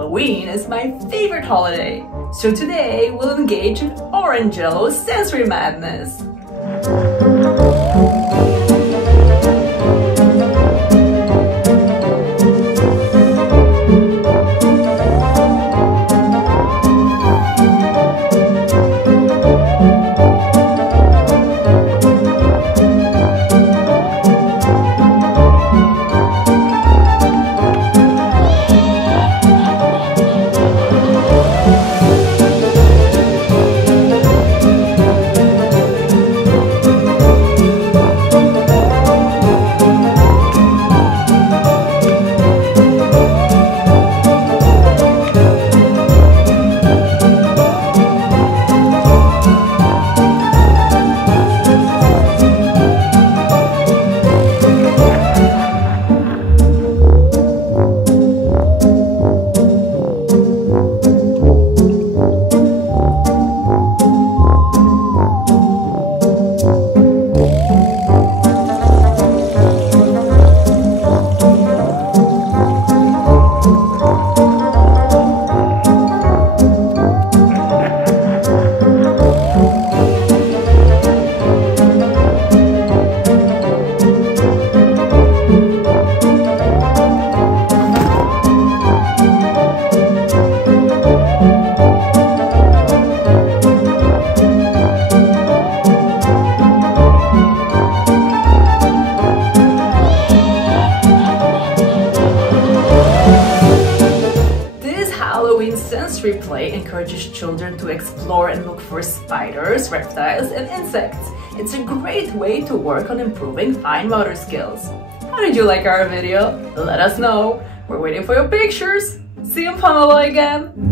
Halloween is my favorite holiday, so today we'll engage in orange Jello sensory madness. Sensory play encourages children to explore and look for spiders, reptiles, and insects. It's a great way to work on improving fine motor skills. How did you like our video? Let us know. We're waiting for your pictures. See you in Pomelo again.